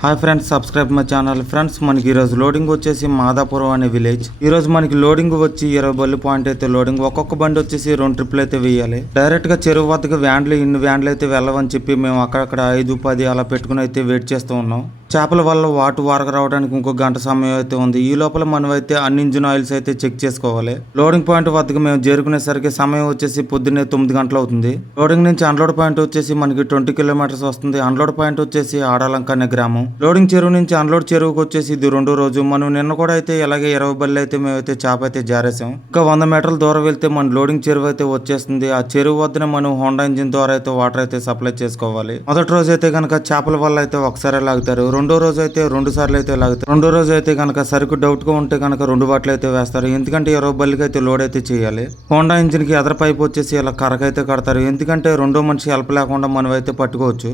Hi friends, subscribe my channel. Friends, మనకి ఈరోజు loading వచ్చేసి మాదాపురం అనే విలేజ్. ఈరోజు మనకి లోడింగ్ వచ్చి 20 బళ్ళు పాయింట్ అయితే లోడింగ్. ఒక్కొక్క బండి వచ్చేసి 2 ట్రిప్లు అయితే వేయాలి. డైరెక్ట్ గా చెరువు వద్దకు ఇన్ని వ్యాన్లు అయితే వెళ్ళవని చెప్పి మేము అక్కడక్కడ 5, 10 అలా పెట్టుకుని అయితే వెయిట్ చేస్తూ ఉన్నాం. చేపల వల్ల వాటు వారకు రావడానికి ఇంకో గంట సమయం అయితే ఉంది. ఈ లోపల మనం అయితే అన్ని ఇంజిన్ ఆయిల్స్ అయితే చెక్ చేసుకోవాలి. లోడింగ్ పాయింట్ వద్దకు మేము చేరుకునేసరికి సమయం వచ్చేసి పొద్దున్నే 9 గంటలు అవుతుంది. లోడింగ్ నుంచి అన్లోడ్ పాయింట్ వచ్చేసి మనకి 20 కిలోమీటర్స్ వస్తుంది. అన్లోడ్ పాయింట్ వచ్చేసి ఆడాలంక అనే గ్రామం. లోడింగ్ చెరువు నుంచి అన్లోడ్ చెరువుకి వచ్చేసి ఇది 2వ రోజు. మనం నిన్న కూడా అయితే ఇలాగే 20 బళ్ళు అయితే మేమైతే చేప అయితే జారేసాం. ఇంకా 100 మీటర్ల దూరం వెళ్తే మన లోడింగ్ చెరువు అయితే వచ్చేస్తుంది. ఆ చెరువు వద్దనే మనం హోండా ఇంజిన్ ద్వారా అయితే వాటర్ అయితే సప్లై చేసుకోవాలి. మొదటి రోజు అయితే కనుక చేపల వల్ల అయితే ఒకసారి లాగుతారు. 2వ రోజు అయితే 2 సార్లు అయితే లాగుతారు. 2వ రోజు అయితే కనుక సరుకు డౌట్ గా ఉంటే కనుక 2 బాటలు అయితే వేస్తారు. ఎందుకంటే 20 బళ్ళకి అయితే లోడ్ అయితే చేయాలి. హోండా ఇంజిన్ కి ఎదర పైపు వచ్చేసి ఇలా కరకైతే కడతారు. ఎందుకంటే 2వ మనిషి హెల్ప్ లేకుండా మనం అయితే పట్టుకోవచ్చు.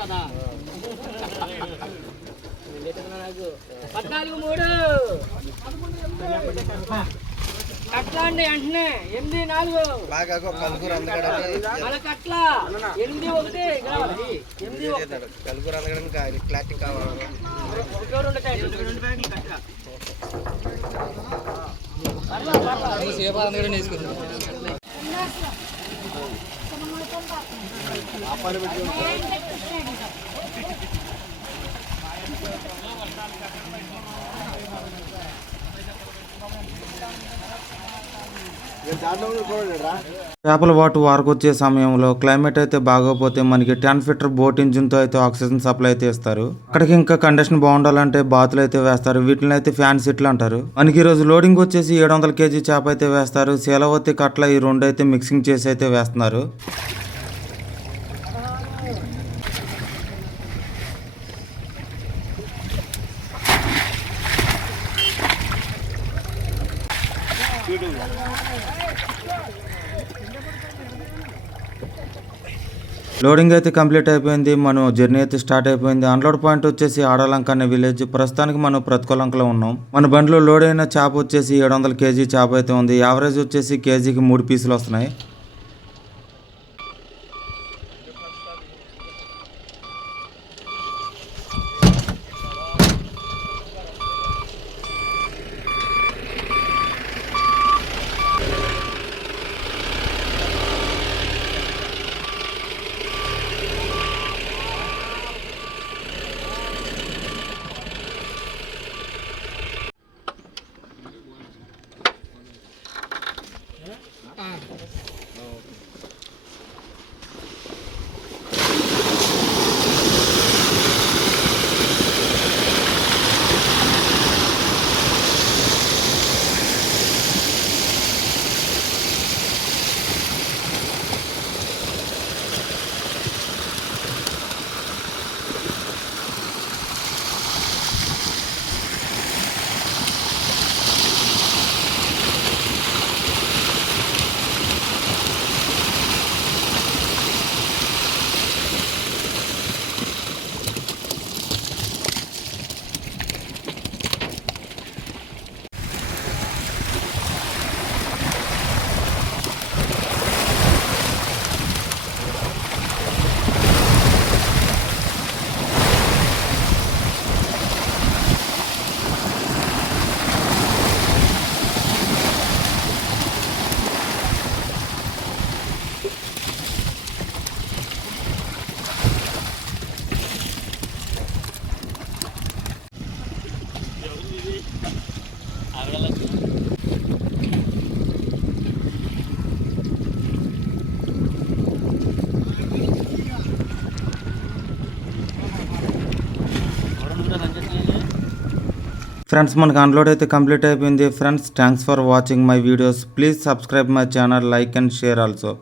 కదా 14 3 కట్లండి వెంటనే 8 4 మన కట్ల 8 1 కలుగురు అందడానికి క్లారిటీ కావాలి. చేపల వాటు వారకొచ్చే సమయంలో క్లైమేట్ అయితే బాగోపోతే మనకి 10 ఫీటర్ బోట్ ఇంజిన్ తో అయితే ఆక్సిజన్ సప్లై అయితే ఇస్తారు. అక్కడికి ఇంకా కండిషన్ బాగుండాలంటే బాతులు అయితే వేస్తారు. వీటిని అయితే ఫ్యాన్ సీట్లు అంటారు. మనకి ఈ రోజు లోడింగ్ వచ్చేసి 700 కేజీ చేప అయితే వేస్తారు. శీలవత్తి కట్ల ఈ 2 అయితే మిక్సింగ్ చేసి అయితే వేస్తున్నారు. లోడింగ్ అయితే కంప్లీట్ అయిపోయింది. మనం జర్నీ అయితే స్టార్ట్ అయిపోయింది. అన్లోడ్ పాయింట్ వచ్చేసి ఆడాలంక అనే విలేజ్. ప్రస్తుతానికి మనం ప్రతికూలంకలో ఉన్నాం. మన బండిలో లోడ్ అయిన చేప వచ్చేసి 700 కేజీ చేప అయితే ఉంది. యావరేజ్ వచ్చేసి కేజీకి 3 పీసులు వస్తున్నాయి. ఫ్రెండ్స్ మనకు అన్లోడ్ అయితే కంప్లీట్ అయిపోయింది. Friends thanks for watching my videos. Please subscribe my channel, like and share also.